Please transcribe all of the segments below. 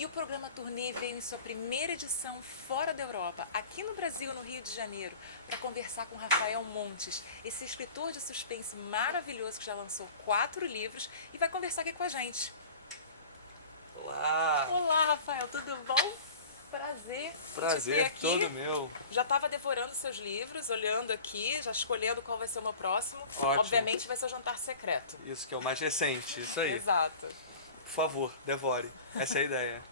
E o programa Turnê veio em sua primeira edição fora da Europa, aqui no Brasil, no Rio de Janeiro, para conversar com Rafael Montes, esse escritor de suspense maravilhoso que já lançou 4 livros e vai conversar aqui com a gente. Olá! Olá, Rafael, tudo bom? Prazer em te ter Prazer aqui. todo meu. Já estava devorando seus livros, olhando aqui, já escolhendo qual vai ser o meu próximo. Ótimo. Obviamente vai ser o Jantar Secreto. Isso que é o mais recente, isso aí. Exato. Por favor, devore. Essa é a ideia.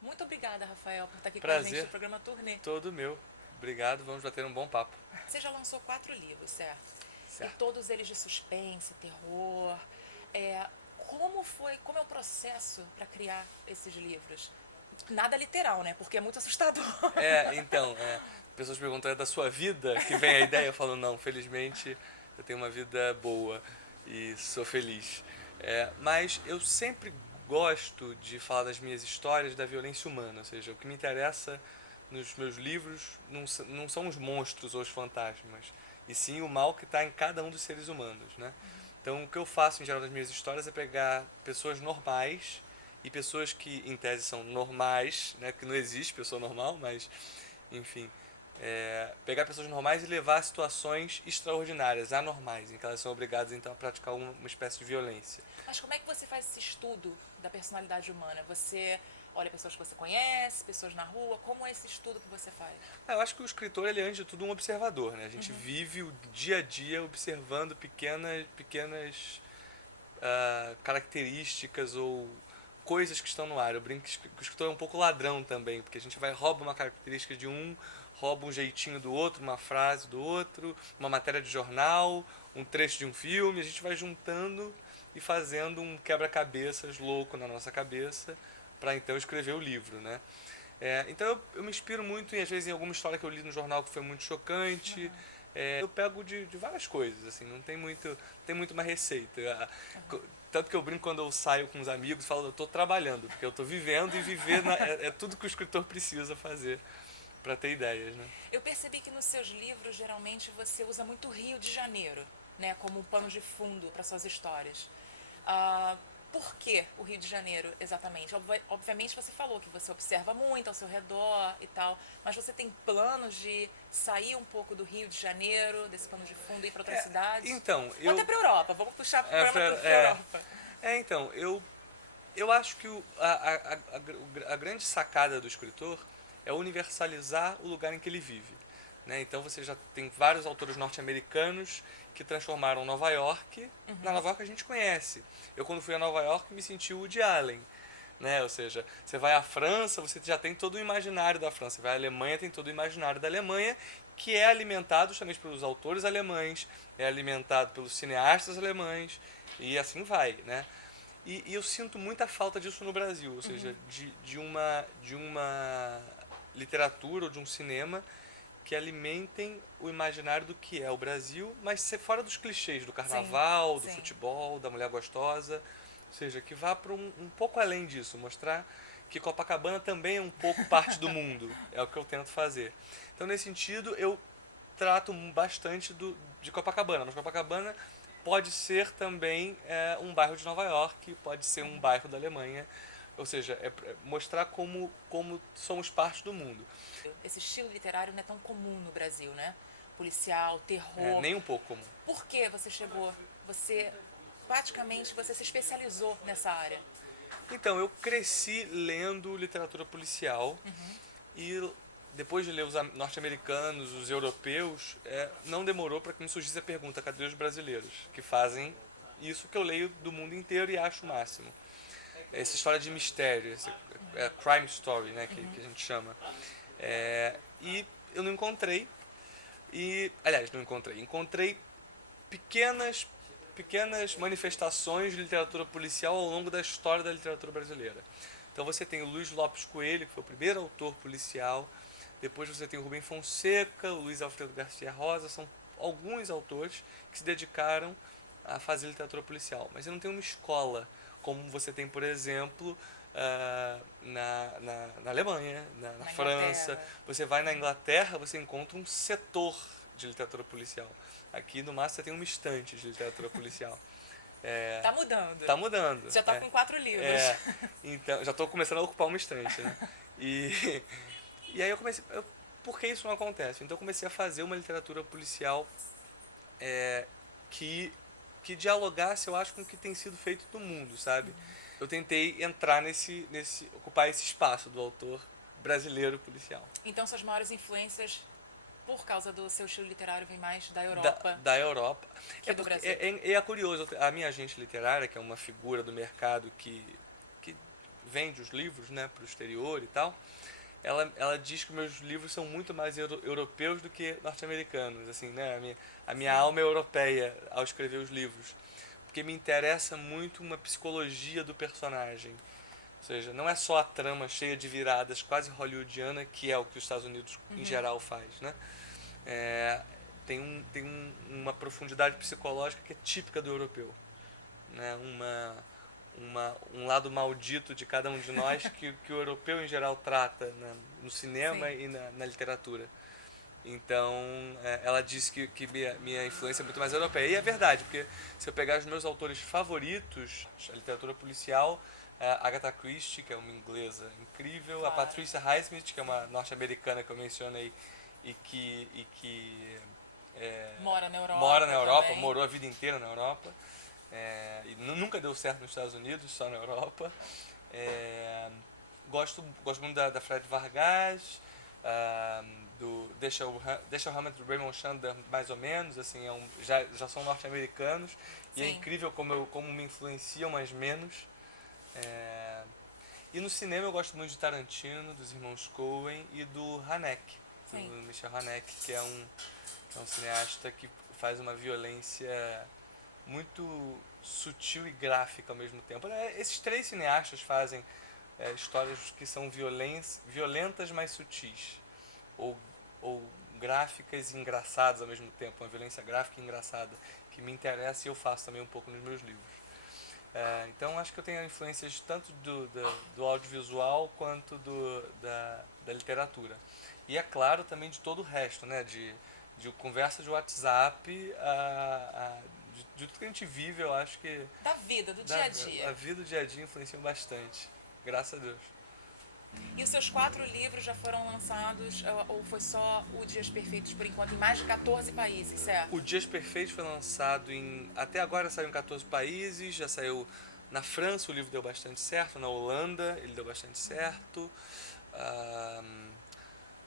Muito obrigada, Rafael, por estar aqui com a gente Prazer no programa Turnê. todo meu. Obrigado, vamos bater um bom papo. Você já lançou 4 livros, certo? E Certo. todos eles de suspense, terror. Como é o processo para criar esses livros? Nada literal, né? Porque é muito assustador. Pessoas perguntam, é da sua vida que vem a ideia? Eu falo, não, felizmente eu tenho uma vida boa e sou feliz. Mas eu sempre gosto de falar das minhas histórias da violência humana, ou seja, o que me interessa nos meus livros não são os monstros ou os fantasmas, e sim o mal que está em cada um dos seres humanos, né? Então o que eu faço em geral nas minhas histórias é pegar pessoas normais e pessoas que em tese são normais, né? Que não existe pessoa normal, mas enfim, pegar pessoas normais e levar a situações extraordinárias, anormais, em que elas são obrigadas então a praticar uma espécie de violência. Mas como é que você faz esse estudo da personalidade humana? Você olha pessoas que você conhece, pessoas na rua, como é esse estudo que você faz? Eu acho que o escritor ele é antes de tudo um observador, né? A gente vive o dia a dia observando pequenas características ou coisas que estão no ar. Eu brinco que o escritor é um pouco ladrão também, porque a gente rouba uma característica de um, rouba um jeitinho do outro, uma frase do outro, uma matéria de jornal, um trecho de um filme, a gente vai juntando e fazendo um quebra-cabeças louco na nossa cabeça para então escrever o livro, né? Então eu me inspiro muito, às vezes, em alguma história que eu li no jornal que foi muito chocante. Eu pego de várias coisas, assim, não tem muito uma receita. Tanto que eu brinco quando eu saio com os amigos, falo, eu estou trabalhando, porque eu estou vivendo e viver é tudo que o escritor precisa fazer para ter ideias, né? Eu percebi que nos seus livros, geralmente, você usa muito o Rio de Janeiro, né, como um pano de fundo para suas histórias. Ah, por que o Rio de Janeiro, exatamente? Obviamente você falou que você observa muito ao seu redor e tal, mas você tem planos de sair um pouco do Rio de Janeiro, desse pano de fundo, e ir para outras cidades? Então, Ou até para Europa, vamos puxar o programa para Europa. então, eu acho que a grande sacada do escritor é universalizar o lugar em que ele vive. Né? Então você já tem vários autores norte-americanos que transformaram Nova York na Nova York que a gente conhece. Eu, quando fui a Nova York, me senti o Woody Allen. Né? Ou seja, você vai à França, você já tem todo o imaginário da França. Você vai à Alemanha, tem todo o imaginário da Alemanha, que é alimentado justamente pelos autores alemães, é alimentado pelos cineastas alemães, e assim vai, né? E eu sinto muita falta disso no Brasil, ou seja, de uma literatura ou de um cinema que alimentem o imaginário do que é o Brasil, mas ser fora dos clichês do carnaval, do Sim. futebol, da mulher gostosa, ou seja, que vá para um pouco além disso, mostrar que Copacabana também é um pouco parte do mundo, é o que eu tento fazer. Então, nesse sentido, eu trato bastante de Copacabana, mas Copacabana pode ser também um bairro de Nova York, pode ser um bairro da Alemanha, ou seja, mostrar como somos parte do mundo. Esse estilo literário não é tão comum no Brasil, né? Policial, terror. Nem um pouco comum. Por que você chegou? Praticamente, você se especializou nessa área. Então, eu cresci lendo literatura policial e depois de ler os norte-americanos, os europeus, não demorou para que me surgisse a pergunta, cadê os brasileiros? Que fazem isso que eu leio do mundo inteiro e acho o máximo. Essa história de mistério, essa crime story, né, que a gente chama. E eu não encontrei, aliás, não encontrei, encontrei pequenas manifestações de literatura policial ao longo da história da literatura brasileira. Então você tem o Luiz Lopes Coelho, que foi o primeiro autor policial, depois você tem o Rubem Fonseca, o Luiz Alfredo Garcia Rosa, são alguns autores que se dedicaram a fazer literatura policial, mas você não tem uma escola como você tem, por exemplo, na Alemanha, na França. Inglaterra. Você vai na Inglaterra, você encontra um setor de literatura policial. Aqui no máximo você tem uma estante de literatura policial. Tá mudando. Tá mudando. Você já tá com 4 livros. Então, já estou começando a ocupar uma estante, né? E aí eu comecei... por que isso não acontece? Então eu comecei a fazer uma literatura policial que dialogasse, eu acho, com o que tem sido feito no mundo, sabe? Eu tentei entrar ocupar esse espaço do autor brasileiro policial. Então suas maiores influências, por causa do seu estilo literário, vem mais da Europa. Da Europa. Que do Brasil. É curioso, a minha agente literária, que é uma figura do mercado que vende os livros, né, para o exterior e tal, ela diz que meus livros são muito mais europeus do que norte-americanos, assim, né? A minha alma é europeia ao escrever os livros, porque me interessa muito uma psicologia do personagem. Ou seja, não é só a trama cheia de viradas quase hollywoodiana, que é o que os Estados Unidos em geral faz, né? Tem uma profundidade psicológica que é típica do europeu, né? Um lado maldito de cada um de nós que o europeu em geral trata, né, no cinema Sim. e na literatura. Então, ela diz que minha influência é muito mais europeia. E é verdade, porque se eu pegar os meus autores favoritos, a literatura policial, a Agatha Christie, que é uma inglesa incrível, a Claro. Patricia Highsmith, que é uma norte-americana que eu mencionei e que Mora na Europa. mora na Europa, também. morou a vida inteira na Europa. E nunca deu certo nos Estados Unidos, só na Europa. Gosto muito da Fred Vargas, do Dashiell Hammett, do Raymond Chandler, mais ou menos, assim, já são norte-americanos. E é Sim. incrível como me influenciam, mas menos. E no cinema eu gosto muito de Tarantino, dos irmãos Coen e do Haneke, do Sim. Michel Haneke, que é um cineasta que faz uma violência muito sutil e gráfica ao mesmo tempo. Esses três cineastas fazem histórias que são violentas, mas sutis. Ou gráficas e engraçadas ao mesmo tempo. Uma violência gráfica e engraçada que me interessa e eu faço também um pouco nos meus livros. Então acho que eu tenho influências tanto do audiovisual quanto da literatura. E é claro também de todo o resto, né? De conversa de WhatsApp, de tudo que a gente vive, eu acho que... Da vida, do dia a dia. A vida do dia a dia influenciou bastante, graças a Deus. E os seus 4 livros já foram lançados, ou foi só o Dias Perfeitos por enquanto, em mais de 14 países, certo? O Dias Perfeitos foi lançado até agora saiu em 14 países, já saiu na França, o livro deu bastante certo, na Holanda ele deu bastante certo,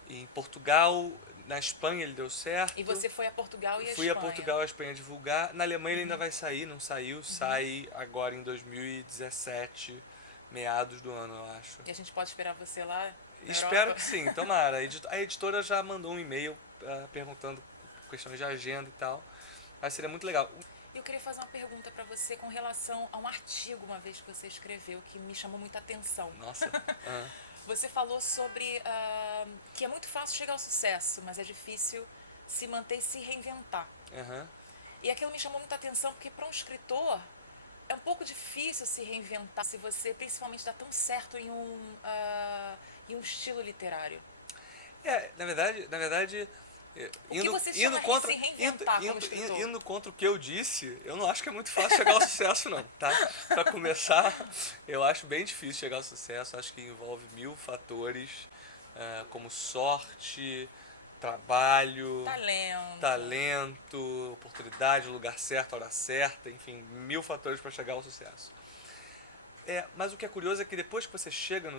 em Portugal, na Espanha ele deu certo. E você foi a Portugal e a Fui Espanha. a Portugal e a Espanha divulgar. Na Alemanha ele ainda vai sair, não saiu, sai agora em 2017, meados do ano, eu acho. E a gente pode esperar você lá? Na Espero Europa? que sim, tomara. A editora já mandou um e-mail perguntando questões de agenda e tal. Mas seria muito legal. Eu queria fazer uma pergunta para você com relação a um artigo uma vez que você escreveu que me chamou muita atenção. Nossa. Você falou sobre que é muito fácil chegar ao sucesso, mas é difícil se manter e se reinventar. E aquilo me chamou muita atenção porque para um escritor é um pouco difícil se reinventar se você principalmente dá tão certo em um estilo literário. Na verdade O que você chama de se reinventar como escritor? Indo contra o que eu disse, eu não acho que é muito fácil chegar ao sucesso, não, tá? Pra começar, eu acho bem difícil chegar ao sucesso. Acho que envolve 1000 fatores, como sorte, trabalho, talento, oportunidade, lugar certo, hora certa, enfim, 1000 fatores para chegar ao sucesso. Mas o que é curioso é que depois que você chega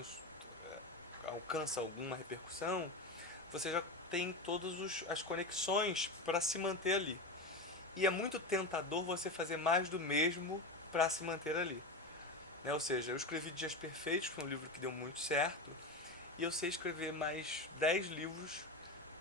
alcança alguma repercussão, você já tem todas as conexões para se manter ali. E é muito tentador você fazer mais do mesmo para se manter ali. Né? Ou seja, eu escrevi Dias Perfeitos, que foi um livro que deu muito certo, e eu sei escrever mais 10 livros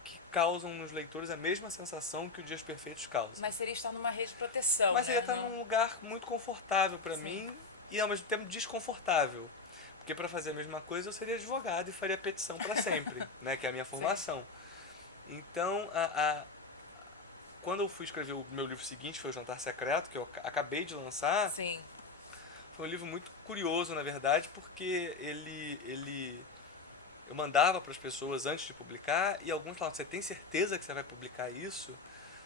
que causam nos leitores a mesma sensação que o Dias Perfeitos causa. Mas seria estar numa rede de proteção, Mas né? seria estar num lugar muito confortável para Sim. mim e ao mesmo tempo desconfortável. Porque para fazer a mesma coisa eu seria advogado e faria petição para sempre, né? Que é a minha formação. Então, quando eu fui escrever o meu livro seguinte, foi o Jantar Secreto, que eu acabei de lançar, Sim. foi um livro muito curioso, na verdade, porque eu mandava para as pessoas antes de publicar e alguns falavam, você tem certeza que você vai publicar isso?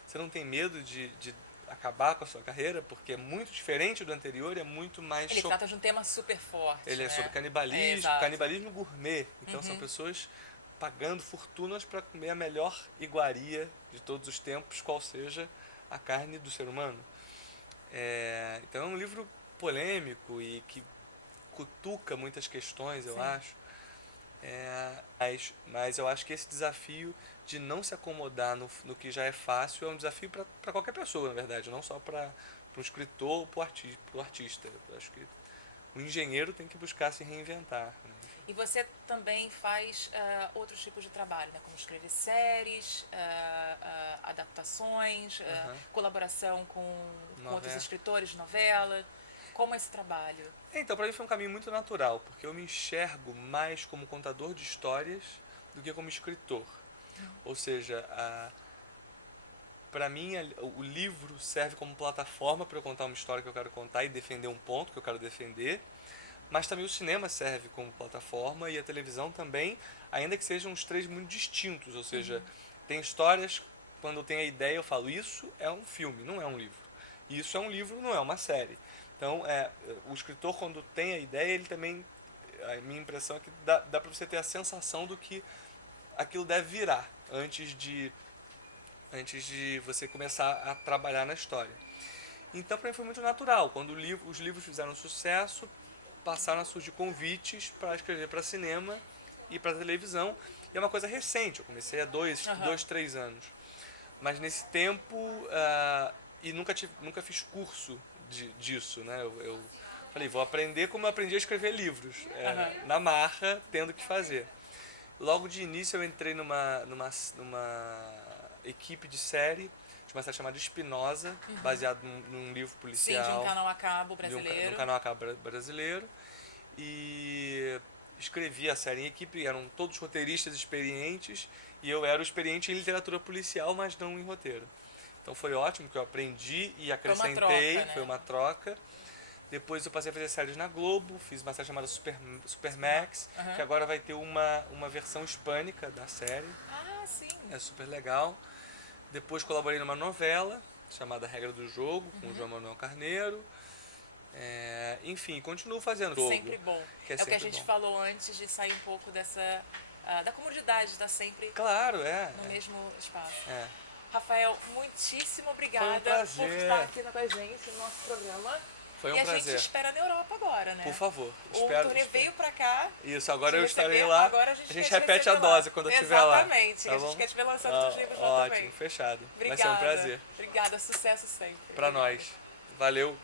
Você não tem medo de acabar com a sua carreira? Porque é muito diferente do anterior e é muito mais Ele trata de um tema super forte, Ele é né? sobre canibalismo, exato. canibalismo gourmet. Então são pessoas pagando fortunas para comer a melhor iguaria de todos os tempos, qual seja a carne do ser humano. Então é um livro polêmico e que cutuca muitas questões, eu Sim. acho. Mas eu acho que esse desafio de não se acomodar no que já é fácil é um desafio para qualquer pessoa, na verdade, não só para o escritor ou para o artista. Eu acho que o engenheiro tem que buscar se reinventar. Né? E você também faz outros tipos de trabalho, né? Como escrever séries, adaptações, colaboração com outros escritores de novela. Como é esse trabalho? Então, para mim foi um caminho muito natural, porque eu me enxergo mais como contador de histórias do que como escritor. Ou seja, para mim o livro serve como plataforma para eu contar uma história que eu quero contar e defender um ponto que eu quero defender, mas também o cinema serve como plataforma e a televisão também, ainda que sejam os três muito distintos. Ou seja, tem histórias, quando eu tenho a ideia eu falo, isso é um filme, não é um livro. Isso é um livro, não é uma série. Então, o escritor, quando tem a ideia, ele também, a minha impressão é que dá para você ter a sensação do que aquilo deve virar antes de você começar a trabalhar na história. Então, para mim foi muito natural. Quando os livros fizeram sucesso, passaram a surgir convites para escrever para cinema e para televisão. E é uma coisa recente, eu comecei há 3 anos. Mas nesse tempo, e nunca fiz curso disso, né? Eu falei, vou aprender como eu aprendi a escrever livros, na marra, tendo que fazer. Logo de início eu entrei numa equipe de série, de uma série chamada Espinosa, baseado num livro policial. Sim, de um canal a cabo brasileiro. De um canal a cabo brasileiro. E escrevi a série em equipe, eram todos roteiristas experientes, e eu era o experiente em literatura policial, mas não em roteiro. Então foi ótimo, que eu aprendi e acrescentei, foi uma troca. Depois eu passei a fazer séries na Globo, fiz uma série chamada Supermax, que agora vai ter uma versão hispânica da série. Ah, sim. É super legal. Depois colaborei numa novela chamada Regra do Jogo, com o João Manuel Carneiro. Enfim, continuo fazendo. Sempre bom. É o que a gente falou antes de sair um pouco da comodidade, estar sempre no mesmo espaço. Rafael, muitíssimo obrigada por estar aqui com a gente no nosso programa. Foi um prazer. E a gente espera na Europa agora, né? Por favor. O turnê veio pra cá. Isso, agora eu estarei lá. Agora a gente repete a dose quando eu estiver lá. Exatamente. Tá a gente quer te ver lançando os livros lá também. Ótimo, fechado. Obrigada. Vai ser um prazer. Obrigada, sucesso sempre. Pra nós. Valeu.